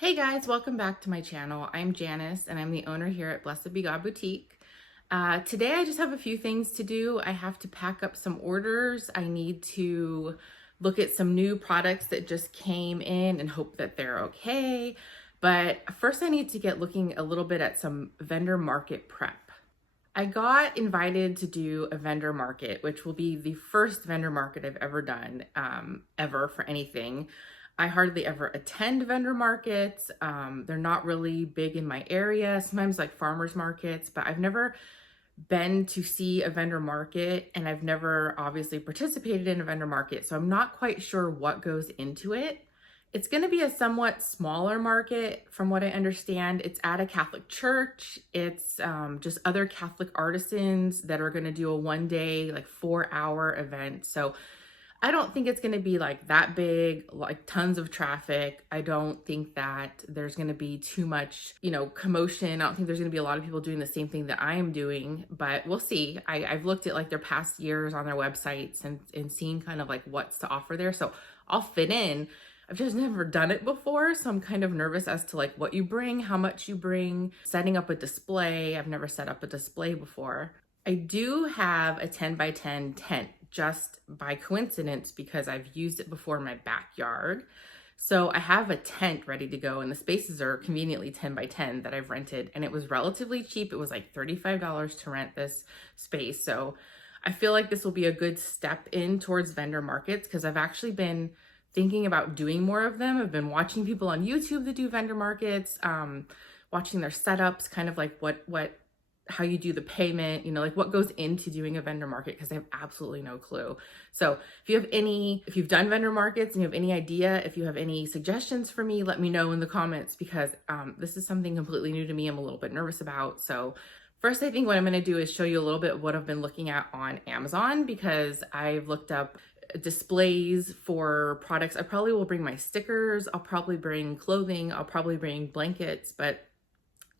Hey guys, welcome back to my channel. I'm Janice and I'm the owner here at Blessed Be God Boutique. Today I just have a few things to do. I have to pack up some orders. I need to look at some new products that just came in and hope that they're okay. But first I need to get looking a little bit at some vendor market prep. I got invited to do a vendor market, which will be the first vendor market I've ever done, ever for anything. I hardly ever attend vendor markets. They're not really big in my area, sometimes like farmers markets, but I've never been to see a vendor market and I've never obviously participated in a vendor market. So I'm not quite sure what goes into it. It's going to be a somewhat smaller market from what I understand. It's at a Catholic church. It's just other Catholic artisans that are going to do a 1-day, like 4-hour event. So I don't think it's going to be like that big, like tons of traffic. I don't think that there's going to be too much, commotion. I don't think there's going to be a lot of people doing the same thing that I am doing, but we'll see. I've looked at like their past years on their websites and seen kind of like what's to offer there. So I'll fit in. I've just never done it before. So I'm kind of nervous as to like what you bring, how much you bring, setting up a display. I've never set up a display before. I do have a 10 by 10 tent just by coincidence because I've used it before in my backyard. So I have a tent ready to go and the spaces are conveniently 10 by 10 that I've rented and it was relatively cheap. It was like $35 to rent this space. So I feel like this will be a good step in towards vendor markets because I've actually been thinking about doing more of them. I've been watching people on YouTube that do vendor markets, watching their setups, kind of like how you do the payment, like what goes into doing a vendor market, because I have absolutely no clue. So if you've done vendor markets and you have any idea, if you have any suggestions for me, let me know in the comments because this is something completely new to me. I'm a little bit nervous about. So first, I think what I'm going to do is show you a little bit of what I've been looking at on Amazon because I've looked up displays for products. I probably will bring my stickers. I'll probably bring clothing. I'll probably bring blankets, but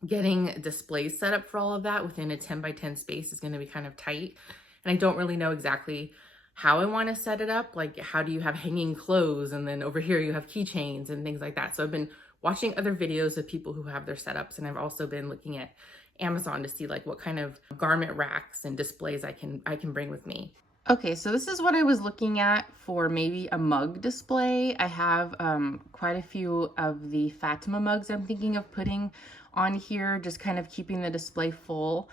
getting displays set up for all of that within a 10 by 10 space is going to be kind of tight. And I don't really know exactly how I want to set it up. Like, how do you have hanging clothes? And then over here you have keychains and things like that. So I've been watching other videos of people who have their setups. And I've also been looking at Amazon to see like what kind of garment racks and displays I can bring with me. Okay, so this is what I was looking at for maybe a mug display. I have quite a few of the Fatima mugs I'm thinking of putting on here, just kind of keeping the display full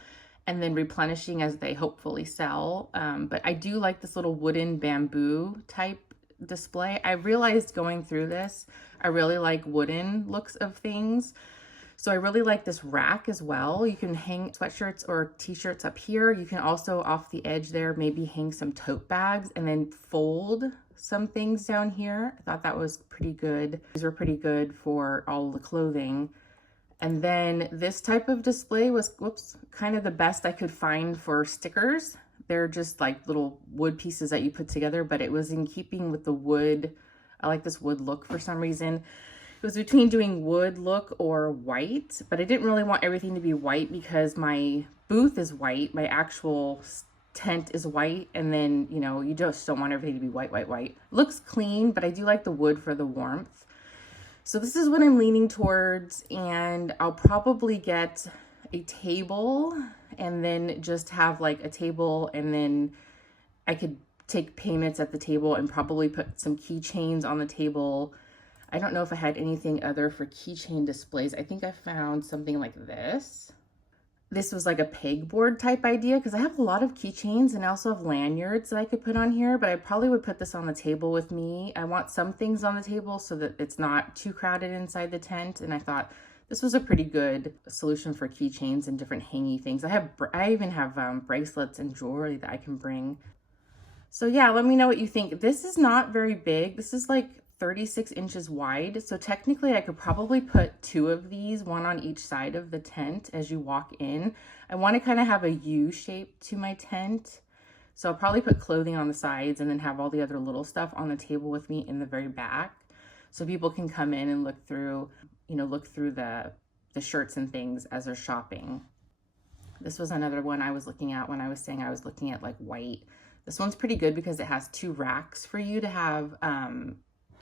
and then replenishing as they hopefully sell. But I do like this little wooden bamboo type display. I realized going through this, I really like wooden looks of things. So I really like this rack as well. You can hang sweatshirts or t-shirts up here. You can also off the edge there, maybe hang some tote bags and then fold some things down here. I thought that was pretty good. These were pretty good for all the clothing. And then this type of display was, kind of the best I could find for stickers. They're just like little wood pieces that you put together, but it was in keeping with the wood. I like this wood look for some reason. It was between doing wood look or white, but I didn't really want everything to be white because my booth is white. My actual tent is white. And then, you just don't want everything to be white, white, white. Looks clean, but I do like the wood for the warmth. So this is what I'm leaning towards, and I'll probably get a table and then just have like a table, and then I could take payments at the table and probably put some keychains on the table. I don't know if I had anything other for keychain displays. I think I found something like this. This was like a pegboard type idea because I have a lot of keychains and I also have lanyards that I could put on here, but I probably would put this on the table with me. I want some things on the table so that it's not too crowded inside the tent. And I thought this was a pretty good solution for keychains and different hangy things. I even have bracelets and jewelry that I can bring. So yeah, let me know what you think. This is not very big. This is like 36 inches wide. So technically I could probably put 2 of these, one on each side of the tent as you walk in. I want to kind of have a U shape to my tent. So I'll probably put clothing on the sides and then have all the other little stuff on the table with me in the very back. So people can come in and look through the shirts and things as they're shopping. This was another one I was looking at when I was saying I was looking at like white. This one's pretty good because it has 2 racks for you to have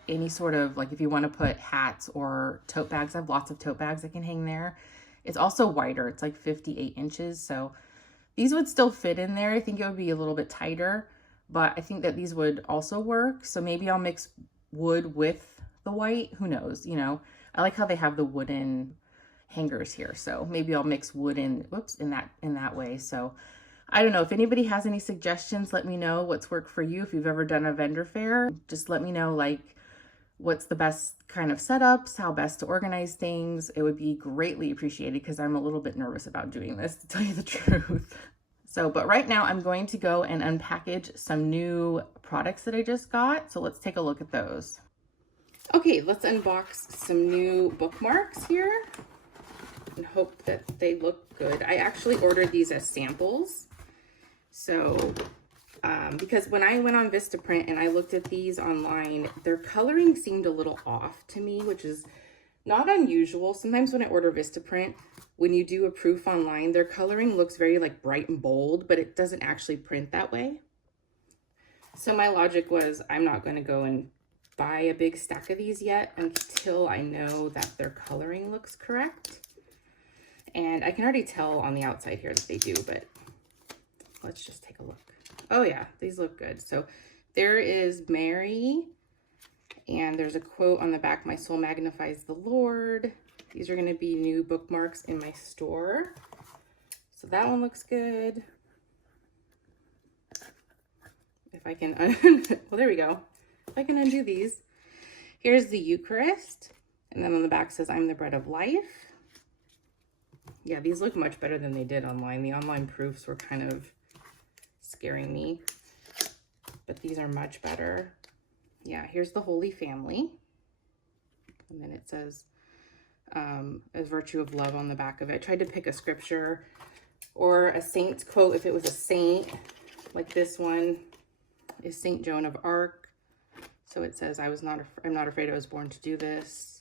any sort of, like if you want to put hats or tote bags, I have lots of tote bags that can hang there. It's also wider. It's like 58 inches. So these would still fit in there. I think it would be a little bit tighter, but I think that these would also work. So maybe I'll mix wood with the white. Who knows? You know, I like how they have the wooden hangers here. So maybe I'll mix wood in that way. So I don't know, if anybody has any suggestions, let me know what's worked for you. If you've ever done a vendor fair, just let me know like what's the best kind of setups, how best to organize things. It would be greatly appreciated because I'm a little bit nervous about doing this, to tell you the truth. So, but right now I'm going to go and unpackage some new products that I just got. So let's take a look at those. Okay, let's unbox some new bookmarks here and hope that they look good. I actually ordered these as samples. So, because when I went on Vistaprint and I looked at these online, their coloring seemed a little off to me, which is not unusual. Sometimes when I order Vistaprint, when you do a proof online, their coloring looks very like bright and bold, but it doesn't actually print that way. So my logic was, I'm not going to go and buy a big stack of these yet until I know that their coloring looks correct. And I can already tell on the outside here that they do, but let's just take a look. Oh yeah, these look good. So there is Mary, and there's a quote on the back, "My soul magnifies the Lord." These are going to be new bookmarks in my store. So that one looks good. If I can, well, there we go. If I can undo these. Here's the Eucharist. And then on the back says, "I'm the bread of life." Yeah, these look much better than they did online. The online proofs were kind of scaring me, but these are much better. Yeah, here's the Holy Family. And then it says, "As virtue of love" on the back of it. I tried to pick a scripture or a saint's quote if it was a saint. Like this one is Saint Joan of Arc. So it says, I'm not afraid I was born to do this."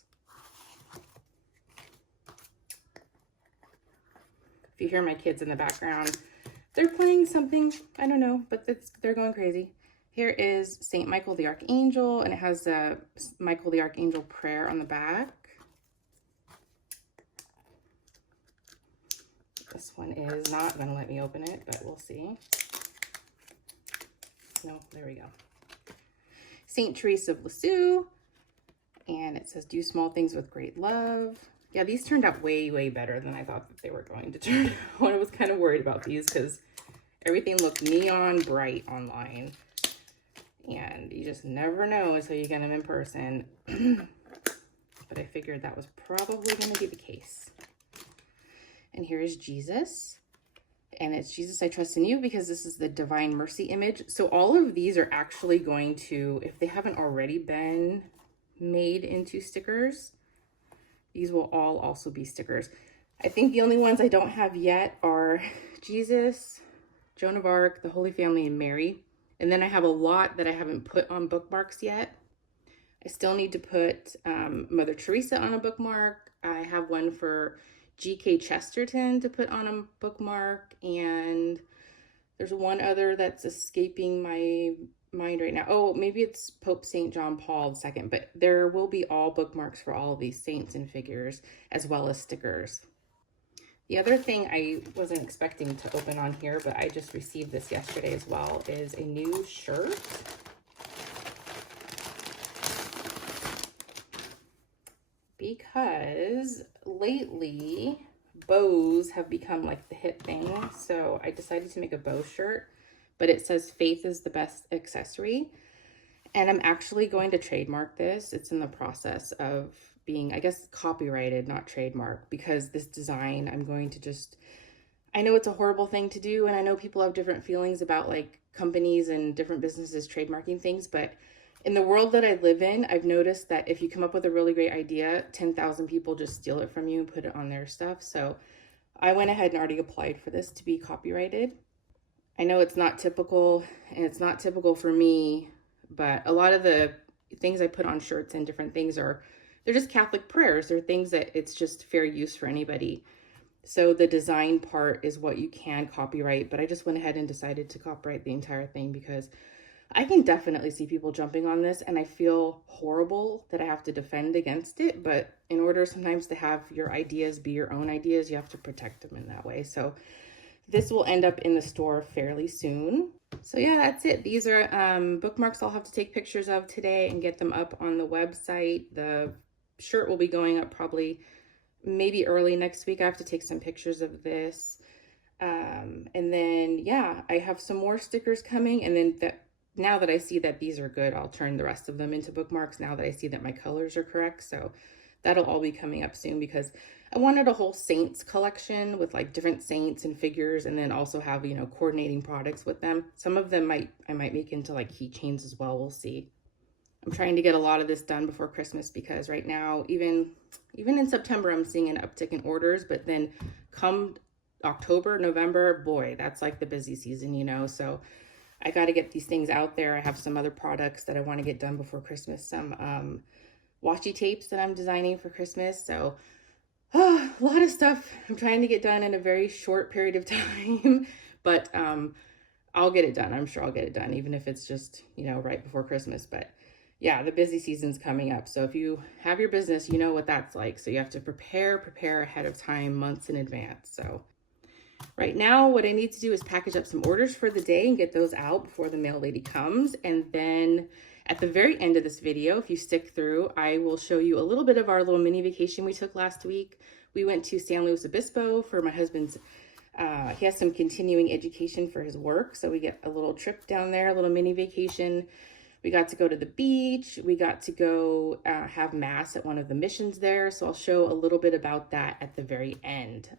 If you hear my kids in the background, they're playing something, I don't know, but they're going crazy. Here is Saint Michael the Archangel, and it has a Michael the Archangel prayer on the back. This one is not going to let me open it, but we'll see. No, there we go. Saint Teresa of Lisieux, and it says, "Do small things with great love." Yeah, these turned out way, way better than I thought that they were going to turn out. I was kind of worried about these because everything looked neon bright online. And you just never know until you get them in person. But I figured that was probably going to be the case. And here is Jesus. And it's "Jesus, I trust in you," because this is the Divine Mercy image. So all of these are actually going to, if they haven't already been made into stickers, these will all also be stickers. I think the only ones I don't have yet are Jesus, Joan of Arc, the Holy Family, and Mary. And then I have a lot that I haven't put on bookmarks yet. I still need to put Mother Teresa on a bookmark. I have one for G.K. Chesterton to put on a bookmark. And there's one other that's escaping my mind right now. Oh, maybe it's Pope St. John Paul II, but there will be all bookmarks for all of these saints and figures, as well as stickers. The other thing I wasn't expecting to open on here, but I just received this yesterday as well, is a new shirt. Because lately, bows have become like the hit thing. So I decided to make a bow shirt, but it says "Faith is the best accessory." And I'm actually going to trademark this. It's in the process of being, I guess, copyrighted, not trademarked, because this design, I'm going to just, I know it's a horrible thing to do, and I know people have different feelings about like companies and different businesses trademarking things, but in the world that I live in, I've noticed that if you come up with a really great idea, 10,000 people just steal it from you and put it on their stuff. So I went ahead and already applied for this to be copyrighted. I know it's not typical, and it's not typical for me, but a lot of the things I put on shirts and different things they're just Catholic prayers. They're things that it's just fair use for anybody. So the design part is what you can copyright, but I just went ahead and decided to copyright the entire thing because I can definitely see people jumping on this, and I feel horrible that I have to defend against it. But in order sometimes to have your ideas be your own ideas, you have to protect them in that way. So this will end up in the store fairly soon. So yeah, that's it. These are bookmarks I'll have to take pictures of today and get them up on the website. The shirt will be going up probably maybe early next week. I have to take some pictures of this. And then, yeah, I have some more stickers coming. And then now that I see that these are good, I'll turn the rest of them into bookmarks now that I see that my colors are correct. So that'll all be coming up soon, because I wanted a whole saints collection with like different saints and figures, and then also have, you know, coordinating products with them. Some of them I might make into like keychains as well. We'll see. I'm trying to get a lot of this done before Christmas, because right now, even in September, I'm seeing an uptick in orders, but then come October, November, boy, that's like the busy season, you know. So I got to get these things out there. I have some other products that I want to get done before Christmas, some washi tapes that I'm designing for Christmas. So a lot of stuff I'm trying to get done in a very short period of time, but I'll get it done. I'm sure I'll get it done, even if it's just, you know, right before Christmas. But yeah, the busy season's coming up. So if you have your business, you know what that's like. So you have to prepare ahead of time, months in advance. So right now, what I need to do is package up some orders for the day and get those out before the mail lady comes. And then at the very end of this video, if you stick through, I will show you a little bit of our little mini vacation we took last week. We went to San Luis Obispo for my husband's, he has some continuing education for his work. So we get a little trip down there, a little mini vacation. We got to go to the beach. We got to go have mass at one of the missions there. So I'll show a little bit about that at the very end.